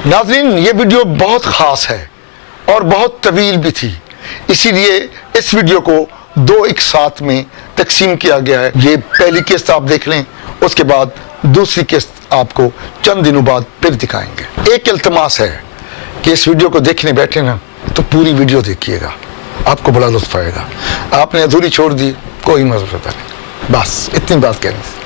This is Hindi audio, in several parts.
नाज़रीन, ये वीडियो बहुत ख़ास है और बहुत तवील भी थी, इसीलिए इस वीडियो को दो एक साथ में तकसीम किया गया है। ये पहली किस्त आप देख लें, उसके बाद दूसरी किस्त आपको चंद दिनों बाद फिर दिखाएंगे। एक इल्तमास है कि इस वीडियो को देखने बैठे ना तो पूरी वीडियो देखिएगा, आपको बड़ा लुत्फ आएगा। आपने अधूरी छोड़ दी, कोई मसला नहीं। बस इतनी बात कहनी थी।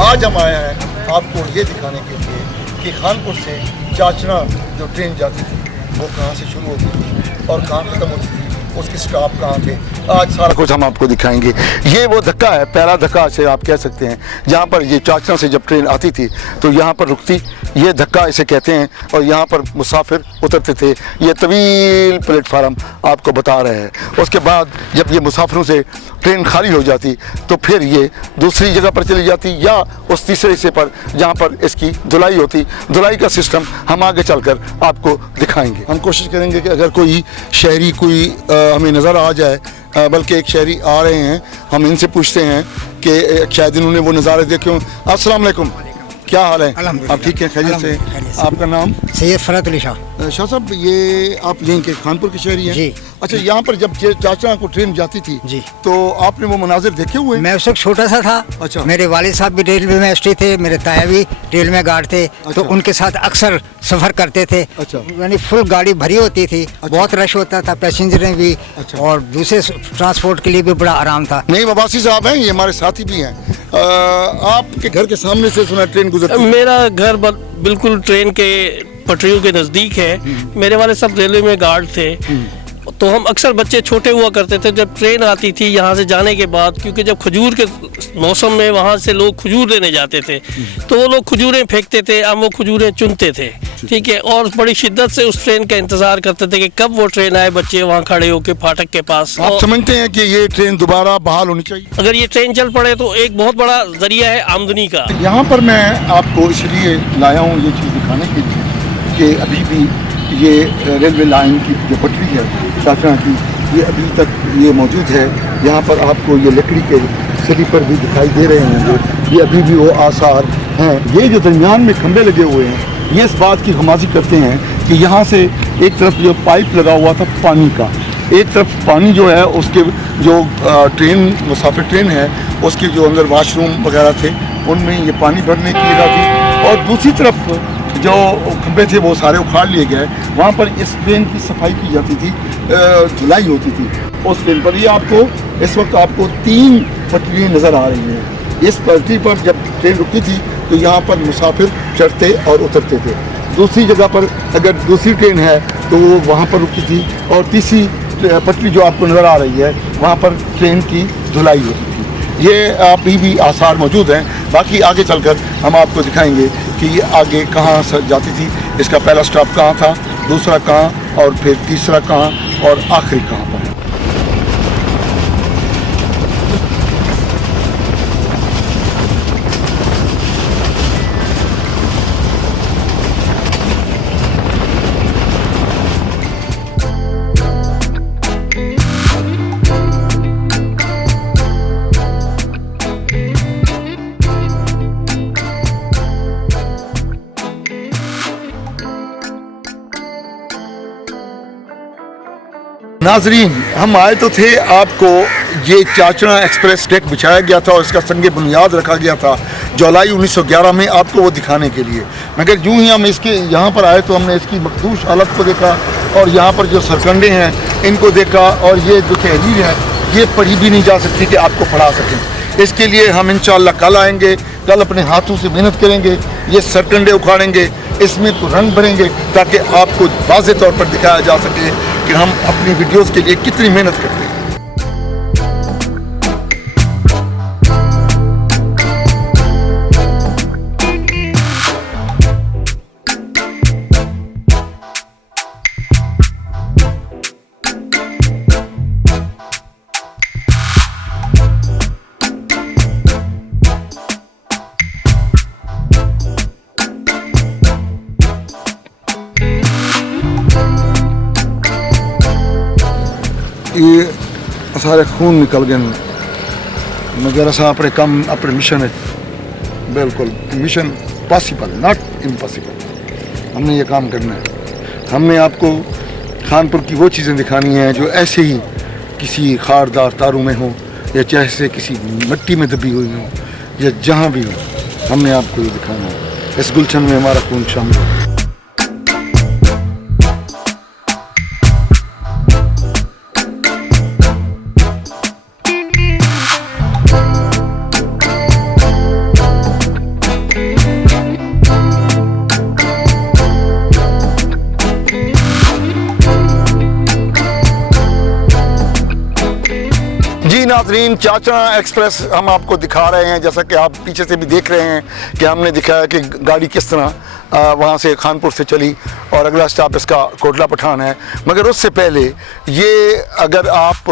आज हम आए हैं आपको ये दिखाने के लिए कि खानपुर से चाचना जो ट्रेन जाती थी वो कहाँ से शुरू होती थी और कहाँ ख़त्म होती थी, उसके स्टॉप कहाँ थे। आज सारा कुछ हम आपको दिखाएंगे। ये वो धक्का है, पहला धक्का से आप कह सकते हैं, जहाँ पर ये चाचना से जब ट्रेन आती थी तो यहाँ पर रुकती, ये धक्का इसे कहते हैं, और यहाँ पर मुसाफिर उतरते थे। ये तवील प्लेटफार्म आपको बता रहे हैं। उसके बाद जब ये मुसाफिरों से ट्रेन खाली हो जाती तो फिर ये दूसरी जगह पर चली जाती या उस तीसरे हिस्से पर जहाँ पर इसकी धुलाई होती। धुलाई का सिस्टम हम आगे चलकर आपको दिखाएंगे। हम कोशिश करेंगे कि अगर कोई शहरी कोई हमें नज़र आ जाए, बल्कि एक शहरी आ रहे हैं, हम इनसे पूछते हैं कि शायद इन्होंने वो नज़ारे देखे हों। अस्सलाम वालेकुम, क्या हाल है? आप ठीक हैं, खैरियत से? आपका नाम? सैयद फरत अली शाह। शाह साहब, ये आप यहीं के खानपुर के शहरी हैं? जी। अच्छा, यहाँ पर जब चाचा को ट्रेन जाती थी जी, तो आपने वो मनाजिर देखे हुए? मैं उस वक्त छोटा सा था। अच्छा। मेरे वालिद साहब भी रेलवे में एसटी थे, मेरे ताया भी रेलवे गार्ड थे। अच्छा। तो उनके साथ अक्सर सफर करते थे। अच्छा। यानी फुल गाड़ी भरी होती थी। अच्छा। बहुत रश होता था, पैसेंजर भी। अच्छा। और दूसरे ट्रांसपोर्ट के लिए भी बड़ा आराम था। नहीं, मबासी साहब हैं, ये हमारे साथी भी हैं। आपके घर के सामने से सुना ट्रेन गुजरती? मेरा घर बिल्कुल ट्रेन के पटरियों के नज़दीक है। मेरे वाले सब रेलवे में गार्ड थे, तो हम अक्सर बच्चे छोटे हुआ करते थे जब ट्रेन आती थी यहाँ से जाने के बाद, क्योंकि जब खजूर के मौसम में वहाँ से लोग खजूर लेने जाते थे तो वो लोग खजूरें फेंकते थे, हम वो खजूरें चुनते थे। ठीक है, और बड़ी शिद्दत से उस ट्रेन का इंतज़ार करते थे कि कब वो ट्रेन आए। बच्चे वहाँ खड़े होकर फाटक के पास। आप समझते हैं कि ये ट्रेन दोबारा बहाल होनी चाहिए? अगर ये ट्रेन चल पड़े तो एक बहुत बड़ा जरिया है आमदनी का। यहाँ पर मैं आपको इसलिए लाया हूँ ये चीज़ दिखाने के लिए कि अभी भी ये रेलवे लाइन की जो पटरी है चाचना की, ये अभी तक ये मौजूद है। यहाँ पर आपको ये लकड़ी के स्लीपर भी दिखाई दे रहे हैं, ये अभी भी वो आसार हैं। ये जो दरमियान में खंभे लगे हुए हैं, ये इस बात की हमाजी करते हैं कि यहाँ से एक तरफ जो पाइप लगा हुआ था पानी का, एक तरफ पानी जो है उसके जो ट्रेन मुसाफिर ट्रेन है उसके जो अंदर वाशरूम वगैरह थे उनमें ये पानी भरने की जगह थी, और दूसरी तरफ जो खंभे थे वो सारे उखाड़ लिए गए। वहाँ पर इस ट्रेन की सफाई की जाती थी, धुलाई होती थी उस ट्रेन पर। ये आपको इस वक्त आपको 3 पटरियाँ नज़र आ रही हैं। इस पटरी पर जब ट्रेन रुकती थी तो यहाँ पर मुसाफिर चढ़ते और उतरते थे। दूसरी जगह पर अगर दूसरी ट्रेन है तो वो वहाँ पर रुकती थी, और तीसरी पटरी जो आपको नज़र आ रही है वहाँ पर ट्रेन की धुलाई होती थी। ये अभी भी आसार मौजूद हैं। बाकी आगे चलकर हम आपको दिखाएंगे कि ये आगे कहाँ से जाती थी, इसका पहला स्टॉप कहाँ था, दूसरा कहाँ, और फिर तीसरा कहाँ, और आखिरी कहाँ पर। नाजरीन, हम आए तो थे आपको ये चाचना एक्सप्रेस डेक बिछाया गया था और इसका संगे बुनियाद रखा गया था जुलाई 1911 में, आपको वो दिखाने के लिए। मगर यूँ ही हम इसके यहाँ पर आए तो हमने इसकी मखदूश हालत को देखा, और यहाँ पर जो सरकंडे हैं इनको देखा, और ये जो तहरीर है ये पढ़ी भी नहीं जा सकती कि आपको पढ़ा सकें। इसके लिए हम इंशाअल्लाह कल आएंगे, कल अपने हाथों से मेहनत करेंगे, ये सरकंडे उखाड़ेंगे, इसमें तो रंग भरेंगे ताकि आपको वाज़े तौर पर दिखाया जा सके कि हम अपनी वीडियोस के लिए कितनी मेहनत करते हैं। ये सारे खून निकल गए मगर असा अपने काम अपने मिशन है बिल्कुल मिशन पॉसिबल नॉट इम्पॉसिबल। हमने ये काम करना है। हमने आपको खानपुर की वो चीज़ें दिखानी हैं जो ऐसे ही किसी खारदार तारों में हो या चाहे से किसी मिट्टी में दबी हुई हो या जहाँ भी हो, हमने आपको ये दिखाना है। इस गुलशन में हमारा खून शामिल है। नाज़रीन, चाचड़ा एक्सप्रेस हम आपको दिखा रहे हैं। जैसा कि आप पीछे से भी देख रहे हैं कि हमने दिखाया कि गाड़ी किस तरह वहाँ से खानपुर से चली और अगला स्टॉप इसका कोटला पठान है। मगर उससे पहले ये अगर आप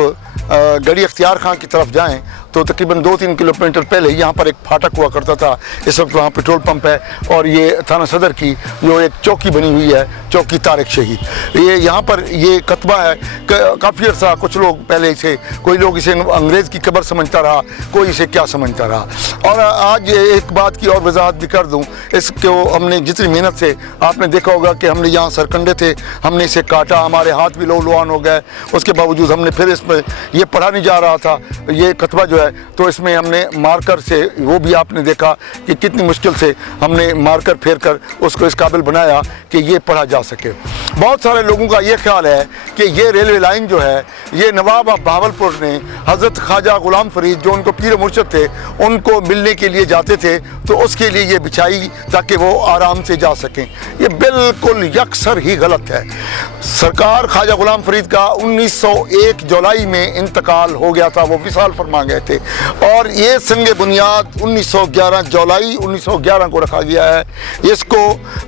गढ़ी अख्तियार खां की तरफ जाएं तो तकरीबन 2-3 किलोमीटर पहले यहाँ पर एक फाटक हुआ करता था। इस वक्त वहाँ पेट्रोल पंप है और ये थाना सदर की जो एक चौकी बनी हुई है, चौकी तारिक शहीद। ये यहाँ पर ये कतबा है। काफ़ी अर्सा कुछ लोग पहले इसे, कोई लोग इसे अंग्रेज़ की कब्र समझता रहा, कोई इसे क्या समझता रहा। और आज एक बात की और वजाहत भी कर दूँ, इसको हमने जितनी मेहनत से, आपने देखा होगा कि हमने यहाँ सरकंडे थे, हमने इसे काटा, हमारे हाथ भी लुहान हो गए। उसके बावजूद हमने फिर इसमें ये पढ़ा नहीं जा रहा था ये कतबा जो है, तो इसमें हमने मार्कर से, वो भी आपने देखा कि कितनी मुश्किल से हमने मार्कर फेर कर उसको इस काबिल बनाया कि ये पढ़ा जा सके। बहुत सारे लोगों का ये ख्याल है कि ये रेलवे लाइन जो है ये नवाब ऑफ बहावलपुर ने हज़रत ख्वाजा गुलाम फरीद जो उनको पीर मुर्शिद थे उनको मिलने के लिए जाते थे तो उसके लिए ये बिछाई ताकि वो आराम से जा सकें। ये बिल्कुल यकसर ही गलत है। सरकार ख्वाजा गुलाम फरीद का 1901 जुलाई में इंतकाल हो गया था, वो विसाल फरमा गए थे और ये संग बुनियाद 1911 जुलाई 1911 को रखा गया है। इसको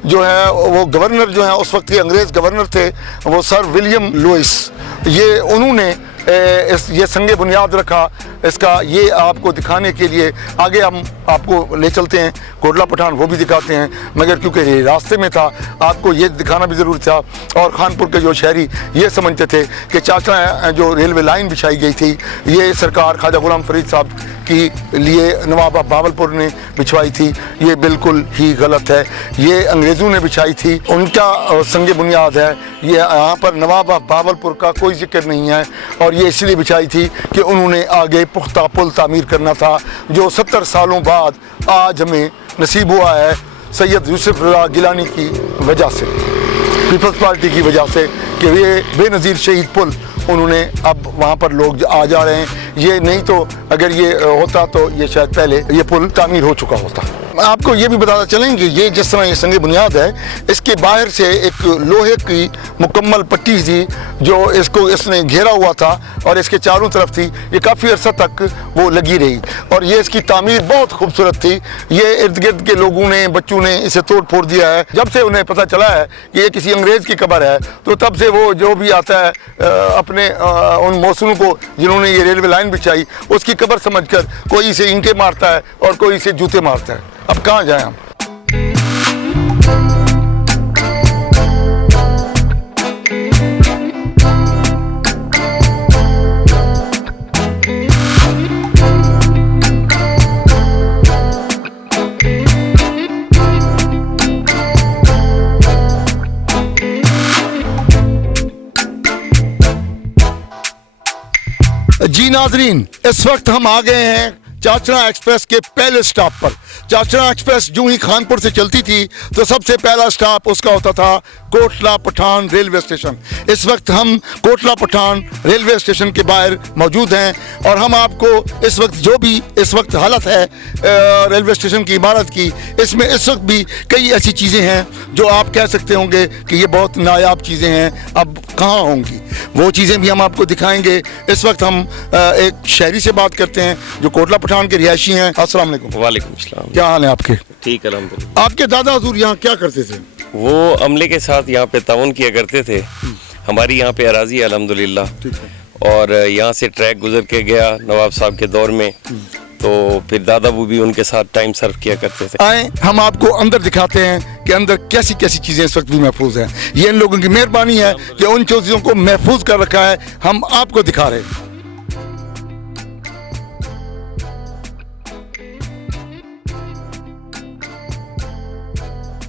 जो है वो गवर्नर जो है उस वक्त के अंग्रेज़ गवर्नर थे वो सर विलियम लुइस, ये उन्होंने ये संग बुनियाद रखा इसका। ये आपको दिखाने के लिए आगे हम आपको ले चलते हैं कोटला पठान, वो भी दिखाते हैं, मगर क्योंकि ये रास्ते में था आपको ये दिखाना भी ज़रूरी था। और खानपुर के जो शहरी ये समझते थे कि चाचड़ा जो रेलवे लाइन बिछाई गई थी ये सरकार ख्वाजा गुलाम फरीद साहब की लिए नवाब ऑफ बहावलपुर ने बिछवाई थी, ये बिल्कुल ही गलत है। ये अंग्रेज़ों ने बिछाई थी, उनका संग बुनियाद है। ये यहाँ पर नवाब ऑफ बहावलपुर का कोई जिक्र नहीं है और ये इसलिए बिछाई थी कि उन्होंने आगे पुख्ता पुल तामीर करना था जो 70 सालों बाद आज हमें नसीब हुआ है सैयद यूसुफ रज़ा गिलानी की वजह से, पीपल्स पार्टी की वजह से, कि ये बेनज़ीर शहीद पुल उन्होंने अब वहाँ पर लोग आ जा रहे हैं। ये नहीं तो अगर ये होता तो ये शायद पहले ये पुल तामीर हो चुका होता। आपको ये भी बताना चलेंगे ये जिस तरह ये संग बुनियाद है इसके बाहर से एक लोहे की मुकम्मल पट्टी थी जो इसको इसने घेरा हुआ था और इसके चारों तरफ थी, ये काफ़ी अर्सा तक वो लगी रही और ये इसकी तामीर बहुत खूबसूरत थी। ये इर्द गिर्द के लोगों ने, बच्चों ने इसे तोड़ फोड़ दिया है। जब से उन्हें पता चला है कि ये किसी अंग्रेज़ की कब्र है तो तब से वो जो भी आता है अपने उन मौसूलों को जिन्होंने ये रेलवे लाइन बिछाई उसकी कब्र समझकर कोई इसे ईंटें मारता है और कोई इसे जूते मारता है। अब कहाँ जाएं हम? जी नाजरीन, इस वक्त हम आ गए हैं चाचड़ा एक्सप्रेस के पहले स्टॉप पर। चाचड़ा एक्सप्रेस जो ही खानपुर से चलती थी तो सबसे पहला स्टॉप उसका होता था कोटला पठान रेलवे स्टेशन। इस वक्त हम कोटला पठान रेलवे स्टेशन के बाहर मौजूद हैं और हम आपको इस वक्त जो भी इस वक्त हालत है रेलवे स्टेशन की इमारत की, इसमें इस वक्त भी कई ऐसी चीज़ें हैं जो आप कह सकते होंगे कि ये बहुत नायाब चीज़ें हैं, अब कहाँ होंगी, वो चीज़ें भी हम आपको दिखाएंगे। इस वक्त हम एक शहरी से बात करते हैं जो कोटला पठान के रिहायशी हैं। अस्सलाम वालेकुम। वालेकुम अस्सलाम। क्या हाल है आपके? ठीक अल्हम्दुलिल्लाह। आपके दादा हुजूर यहाँ क्या करते थे? वो अमले के साथ यहाँ पे ताउन किया करते थे। हमारी यहाँ पे अराजी है अल्हम्दुलिल्लाह और यहाँ से ट्रैक गुजर के गया नवाब साहब के दौर में, तो फिर दादा वो भी उनके साथ टाइम सर्व किया करते थे। आए हम आपको अंदर दिखाते हैं कि अंदर कैसी कैसी चीजें इस वक्त भी महफूज हैं। ये इन लोगों की मेहरबानी है कि उन चीजों को महफूज कर रखा है, हम आपको दिखा रहे हैं।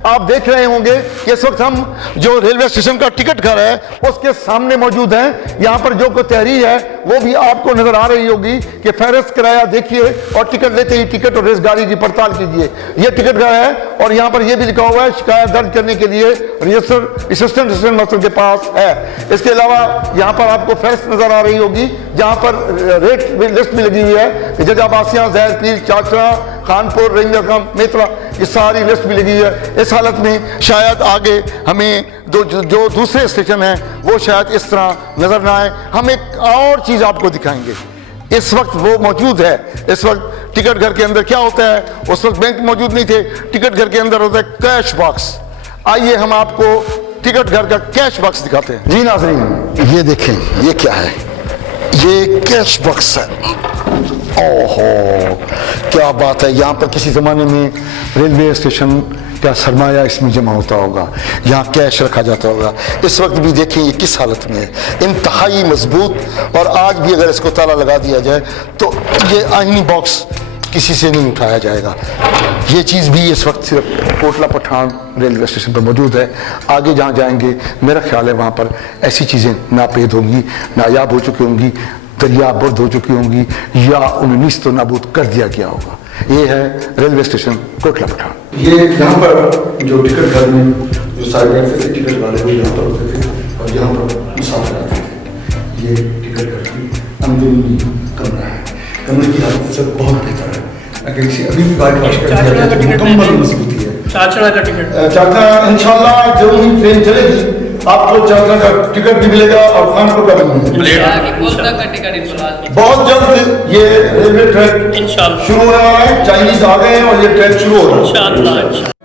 आप देख रहे होंगे कि इस वक्त हम जो रेलवे स्टेशन का टिकट घर है उसके सामने मौजूद हैं। यहाँ पर जो कचहरी है वो भी आपको नजर आ रही होगी कि फहरिस्त किराया देखिए और टिकट लेते ही टिकट और रेलगाड़ी की पड़ताल कीजिए। ये टिकट घर है और यहाँ पर ये भी लिखा हुआ है शिकायत दर्ज करने के लिए रजिस्टर असिस्टेंट मास्टर के पास है। इसके अलावा यहाँ पर आपको फहरिस्त नजर आ रही होगी जहाँ पर रेट लिस्ट भी लगी हुई है कि जज आबासिया, ज़हर पीर, चाचरा, कानपुर, रेंजरकम, मेत्रा, ये सारी लिस्ट भी लगी हुई है। इस हालत में शायद आगे हमें जो दूसरे स्टेशन हैं वो शायद इस तरह नजर ना आए। हम एक और चीज आपको दिखाएंगे। इस वक्त वो मौजूद है। इस वक्त टिकट घर के अंदर क्या होता है, उस वक्त बैंक मौजूद नहीं थे, टिकट घर के अंदर होता है कैश बॉक्स। आइए हम आपको टिकट घर का कैश बॉक्स दिखाते हैं। जी नाज़रीन, ये देखें, ये क्या है, ये कैश बॉक्स है। ओहो क्या बात है। यहाँ पर किसी ज़माने में रेलवे स्टेशन का सरमाया इसमें जमा होता होगा, यहाँ कैश रखा जाता होगा। इस वक्त भी देखें ये किस हालत में है, इंतहाई मजबूत। और आज भी अगर इसको ताला लगा दिया जाए तो ये आईनी बॉक्स किसी से नहीं उठाया जाएगा। ये चीज़ भी इस वक्त सिर्फ कोटला पठान रेलवे स्टेशन पर मौजूद है। आगे जहाँ जाएंगे मेरा ख्याल है वहाँ पर ऐसी चीज़ें नापेद होंगी, नायाब हो चुकी होंगी, दरिया बुर्द हो चुकी होंगी या उन्हें नीस्तो नाबूद कर दिया गया होगा। ये है रेलवे स्टेशन कोटला पठान। ये यहाँ पर जो टिकट घर में जो सारे बैठते थे टिकट वाले वो यहाँ पर होते थे और यहाँ पर मुसाफिर आते थे। ये टिकट घर की अंदरूनी कमरा है। कमरे की हालत सर बहुत बेहतर है। अगर इसे अभी भी बाइक वॉश कर दिया जाए तो मुकम्मल मजबूती है। चाचड़ा का टिकट, चाचड़ा इंशाल्लाह जब ही ट्रेन चलेगी आपको चाचड़ा का टिकट भी मिलेगा और खानपुर का भी मिलेगा। बहुत जल्द ये रेलवे ट्रैक शुरू होने वाला है। चाइनीज आ गए हैं और ये ट्रैक शुरू हो रहा है।